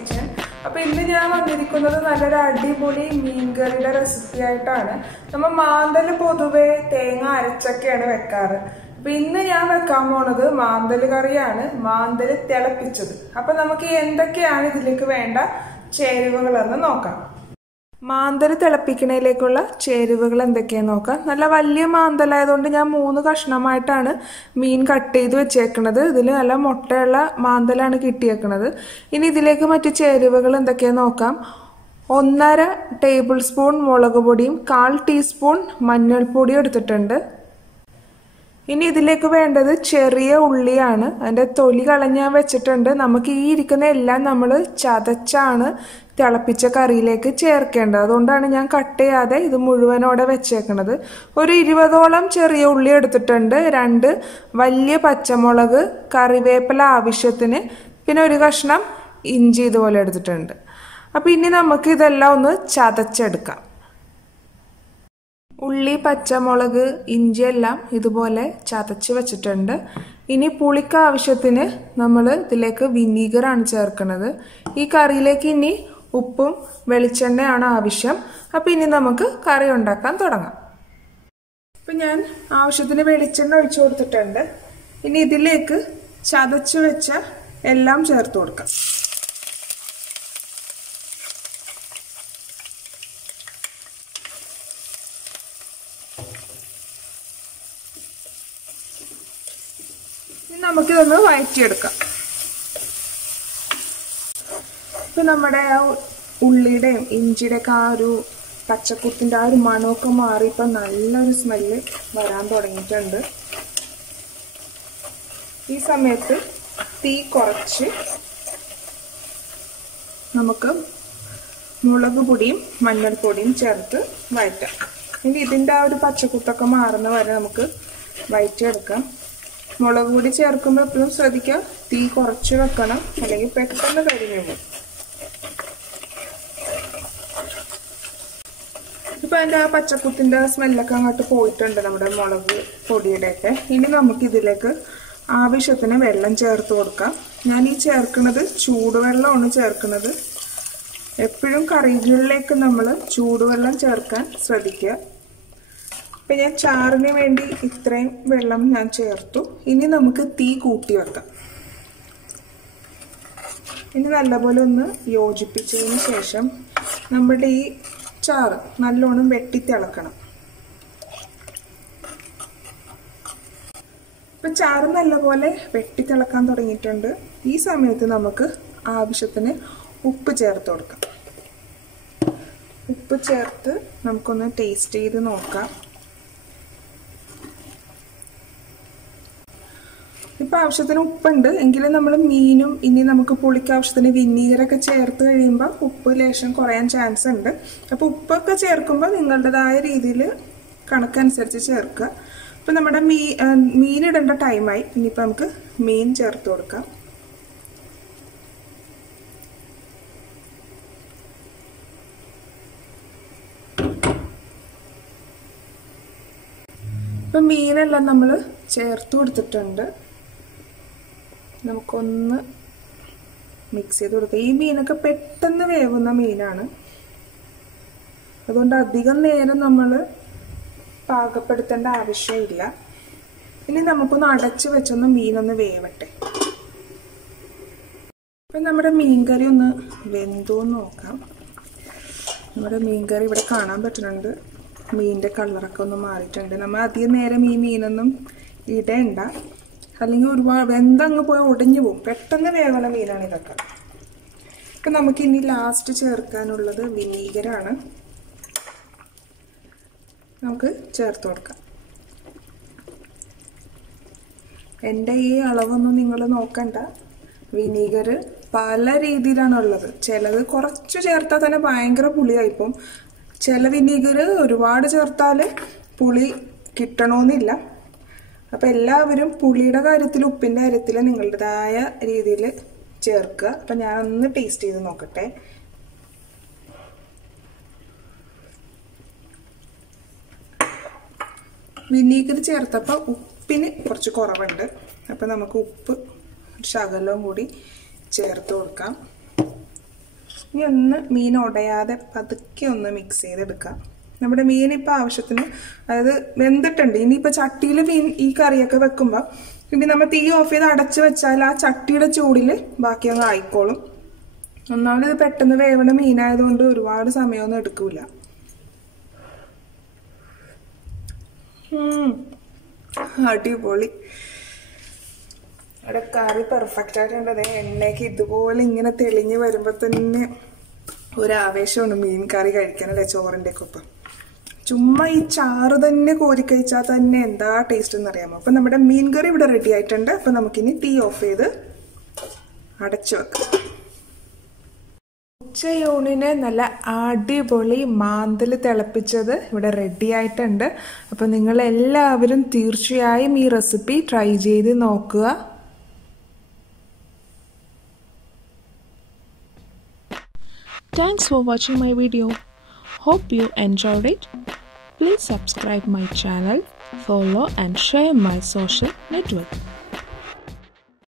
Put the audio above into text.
RoopasKitchen. അപ്പോൾ ഇന്ന് ഞാൻ വന്നിരിക്കുന്നത് നല്ലൊരു അടിപൊളി മീൻകറിയുടെ റെസിപ്പി ആയിട്ടാണ്. നമ്മൾ മാന്തൽ പൊതുവെ തേങ്ങ അരച്ചൊക്കെയാണ് വെക്കാറ്. അപ്പോൾ ഇന്ന് ഞാൻ വെക്കാൻ പോണത് മാന്തൽ കറിയാണ്, മാന്തൽ തിളപ്പിച്ചത്. അപ്പോൾ നമുക്ക് എന്തൊക്കെയാണ് ഇതിലേക്ക് വേണ്ട ചേരുവകളെന്ന് നോക്കാം. മാന്തൽ തിളപ്പിക്കണതിലേക്കുള്ള ചേരുവകൾ എന്തൊക്കെയാണെന്ന് നോക്കാം. നല്ല വലിയ മാന്തലായതുകൊണ്ട് ഞാൻ 3 കഷ്ണമായിട്ടാണ് മീൻ കട്ട് ചെയ്ത് വെച്ചേക്കുന്നത്. ഇതിൽ നല്ല മുട്ടയുള്ള മാന്തലാണ് കിട്ടിയേക്കുന്നത്. ഇനി ഇതിലേക്ക് മറ്റു ചേരുവകൾ എന്തൊക്കെയാണെന്ന് നോക്കാം. 1.5 ടേബിൾ സ്പൂൺ മുളക് പൊടിയും 1/4 ടീസ്പൂൺ മഞ്ഞൾപ്പൊടിയും എടുത്തിട്ടുണ്ട്. ഇനി ഇതിലേക്ക് വേണ്ടത് ചെറിയ ഉള്ളിയാണ്. അതിൻ്റെ തൊലി കളഞ്ഞ് ഞാൻ വെച്ചിട്ടുണ്ട്. നമുക്ക് ഈ ഇരിക്കുന്ന എല്ലാം നമ്മൾ ചതച്ചാണ് തിളപ്പിച്ച കറിയിലേക്ക് ചേർക്കേണ്ടത്. അതുകൊണ്ടാണ് ഞാൻ കട്ട് ചെയ്യാതെ ഇത് മുഴുവനോടെ വെച്ചേക്കണത്. ഒരു 20ഓളം ചെറിയ ഉള്ളി എടുത്തിട്ടുണ്ട്, 2 വലിയ പച്ചമുളക്, കറിവേപ്പില ആവശ്യത്തിന്, പിന്നെ 1 കഷ്ണം ഇഞ്ചി ഇതുപോലെ എടുത്തിട്ടുണ്ട്. അപ്പം ഇനി നമുക്ക് ഇതെല്ലാം ഒന്ന് ചതച്ചെടുക്കാം. ഉള്ളി, പച്ചമുളക്, ഇഞ്ചി എല്ലാം ഇതുപോലെ ചതച്ച് വെച്ചിട്ടുണ്ട്. ഇനി പുളിക്ക് ആവശ്യത്തിന് നമ്മൾ ഇതിലേക്ക് വിനീഗറാണ് ചേർക്കുന്നത്. ഈ കറിയിലേക്ക് ഇനി ഉപ്പും വെളിച്ചെണ്ണയാണ് ആവശ്യം. അപ്പം ഇനി നമുക്ക് കറി ഉണ്ടാക്കാൻ തുടങ്ങാം. അപ്പം ഞാൻ ആവശ്യത്തിന് വെളിച്ചെണ്ണ ഒഴിച്ചു കൊടുത്തിട്ടുണ്ട്. ഇനി ഇതിലേക്ക് ചതച്ച് വെച്ച എല്ലാം ചേർത്ത് കൊടുക്കാം. നമുക്കിതൊന്ന് വഴറ്റിയെടുക്കാം. ഇപ്പം നമ്മുടെ ആ ഉള്ളിയുടെയും ഇഞ്ചിയുടെയൊക്കെ ആ ഒരു പച്ചക്കുത്തിൻ്റെ ആ ഒരു മണമൊക്കെ മാറി ഇപ്പം നല്ലൊരു സ്മെല്ല് വരാൻ തുടങ്ങിയിട്ടുണ്ട്. ഈ സമയത്ത് തീ കുറച്ച് നമുക്ക് മുളക് പൊടിയും മഞ്ഞൾപ്പൊടിയും ചേർത്ത് വഴറ്റാം. ഇനി ഇതിൻ്റെ ആ ഒരു പച്ചക്കുത്തൊക്കെ മാറുന്ന വരെ നമുക്ക് വഴറ്റിയെടുക്കാം. മുളക് പൊടി ചേർക്കുമ്പോൾ എപ്പോഴും ശ്രദ്ധിക്കുക, തീ കുറച്ച് വെക്കണം, അല്ലെങ്കിൽ പെട്ടെന്ന് കരിഞ്ഞു പോകും. ഇപ്പം അതിൻ്റെ ആ പച്ചക്കുത്തിൻ്റെ സ്മെല്ലൊക്കെ അങ്ങോട്ട് പോയിട്ടുണ്ട് നമ്മുടെ മുളക് പൊടിയുടെയൊക്കെ. ഇനി നമുക്ക് ഇതിലേക്ക് ആവശ്യത്തിന് വെള്ളം ചേർത്ത് കൊടുക്കാം. ഞാൻ ഈ ചേർക്കുന്നത് ചൂടുവെള്ളമാണ് ചേർക്കുന്നത്. എപ്പോഴും കറികളിലേക്ക് നമ്മൾ ചൂടുവെള്ളം ചേർക്കാൻ ശ്രദ്ധിക്കുക. അപ്പം ഞാൻ ചാറിന് വേണ്ടി ഇത്രയും വെള്ളം ഞാൻ ചേർത്തു. ഇനി നമുക്ക് തീ കൂട്ടി വെക്കാം. ഇനി നല്ലപോലെ ഒന്ന് യോജിപ്പിച്ചതിന് ശേഷം നമ്മുടെ ഈ ചാറ് നല്ലോണം വെട്ടിത്തിളക്കണം. ഇപ്പം ചാറ് നല്ലപോലെ വെട്ടിത്തിളക്കാൻ തുടങ്ങിയിട്ടുണ്ട്. ഈ സമയത്ത് നമുക്ക് ആവശ്യത്തിന് ഉപ്പ് ചേർത്ത് കൊടുക്കാം. ഉപ്പ് ചേർത്ത് നമുക്കൊന്ന് ടേസ്റ്റ് ചെയ്ത് നോക്കാം. ഇപ്പം ആവശ്യത്തിന് ഉപ്പുണ്ട് എങ്കിലും നമ്മൾ മീനും ഇനി നമുക്ക് പുളിക്ക് ആവശ്യത്തിന് വിനീഗറൊക്കെ ചേർത്ത് കഴിയുമ്പോൾ ഉപ്പ് ലേശം കുറയാൻ ചാൻസ് ഉണ്ട്. അപ്പോൾ ഉപ്പൊക്കെ ചേർക്കുമ്പോൾ നിങ്ങളുടേതായ രീതിയിൽ കണക്കനുസരിച്ച് ചേർക്കുക. അപ്പം നമ്മുടെ മീനിടേണ്ട ടൈമായി. ഇനിയിപ്പോൾ നമുക്ക് മീൻ ചേർത്ത് കൊടുക്കാം. ഇപ്പം മീനെല്ലാം നമ്മൾ ചേർത്ത് കൊടുത്തിട്ടുണ്ട്. നമുക്കൊന്ന് മിക്സ് ചെയ്ത് കൊടുക്കാം. ഈ മീനൊക്കെ പെട്ടെന്ന് വേവുന്ന മീനാണ്, അതുകൊണ്ട് അധികം നേരം നമ്മൾ പാകപ്പെടുത്തേണ്ട ആവശ്യമില്ല. ഇനി നമുക്കൊന്ന് അടച്ച് വെച്ചൊന്ന് മീനൊന്ന് വേവട്ടെ. അപ്പം നമ്മുടെ മീൻകറി ഒന്ന് വെന്തോന്ന് നോക്കാം. നമ്മുടെ മീൻകറി ഇവിടെ കാണാൻ പറ്റുന്നുണ്ട്. മീനിൻ്റെ കളറൊക്കെ ഒന്ന് മാറിയിട്ടുണ്ട്. നമ്മൾ അധികം നേരം ഈ മീനൊന്നും ഇടേണ്ട, അല്ലെങ്കിൽ ഒരുപാട് വെന്തങ്ങ് പോയാൽ ഒടിഞ്ഞു പോകും. പെട്ടെന്ന് വേവണ മീനാണ് ഇതൊക്കെ. ഇപ്പം നമുക്കിനി ലാസ്റ്റ് ചേർക്കാനുള്ളത് വിനീഗറാണ്. നമുക്ക് ചേർത്ത് കൊടുക്കാം. എൻ്റെ ഈ അളവൊന്നും നിങ്ങൾ നോക്കണ്ട. വിനീഗർ പല രീതിയിലാണുള്ളത്. ചിലത് കുറച്ച് ചേർത്താൽ തന്നെ ഭയങ്കര പുളിയായിപ്പോൾ. ചില വിനീഗർ ഒരുപാട് ചേർത്താൽ പുളി കിട്ടണമെന്നില്ല. അപ്പം എല്ലാവരും പുളിയുടെ കാര്യത്തിൽ ഉപ്പിൻ്റെ കാര്യത്തിൽ നിങ്ങളുടേതായ രീതിയിൽ ചേർക്കുക. അപ്പം ഞാനൊന്ന് ടേസ്റ്റ് ചെയ്ത് നോക്കട്ടെ. വിനീഗർ ചേർത്തപ്പോൾ ഉപ്പിന് കുറച്ച് കുറവുണ്ട്. അപ്പം നമുക്ക് ഉപ്പ് ശകലവും കൂടി ചേർത്ത് കൊടുക്കാം. ഇനി ഒന്ന് മീൻ ഉടയാതെ പതുക്കെ ഒന്ന് മിക്സ് ചെയ്തെടുക്കാം. നമ്മുടെ മീൻ ഇപ്പം ആവശ്യത്തിന് അതായത് വെന്തിട്ടുണ്ട്. ഇനിയിപ്പോൾ ചട്ടിയിൽ മീൻ ഈ കറിയൊക്കെ വെക്കുമ്പോൾ ഇനി നമ്മൾ തീ ഓഫ് ചെയ്ത് അടച്ച് വെച്ചാൽ ആ ചട്ടിയുടെ ചൂടിൽ ബാക്കി അങ്ങ് ആയിക്കോളും. ഒന്നാമത് ഇത് പെട്ടെന്ന് വേവണ മീനായതുകൊണ്ട് ഒരുപാട് സമയമൊന്നും എടുക്കൂല. അടിപൊളി. ഇവിടെ കറി പെർഫെക്റ്റ് ആയിട്ടുണ്ട്. എണ്ണയ്ക്ക് ഇതുപോലെ ഇങ്ങനെ തെളിഞ്ഞ് വരുമ്പോൾ തന്നെ ഒരു ആവേശമാണ് മീൻ കറി കഴിക്കാനല്ലേ ചോറിൻ്റെ ഒക്കെ ഒപ്പം. ചുമ്മാ ഈ ചാറ് തന്നെ കോരി കഴിച്ചാൽ തന്നെ എന്താ ടേസ്റ്റ് എന്ന് അറിയാമോ. അപ്പം നമ്മുടെ മീൻ കറി ഇവിടെ റെഡി ആയിട്ടുണ്ട്. അപ്പം നമുക്കിനി തീ ഓഫ് ചെയ്ത് അടച്ചു വെക്കാം. ഉച്ചയൂണിന് നല്ല അടിപൊളി മാന്തൽ തിളപ്പിച്ചത് ഇവിടെ റെഡി ആയിട്ടുണ്ട്. അപ്പം നിങ്ങളെല്ലാവരും തീർച്ചയായും ഈ റെസിപ്പി ട്രൈ ചെയ്ത് നോക്കുക. Thanks for watching my video. Hope you enjoyed it. Please subscribe my channel, follow and share my social network.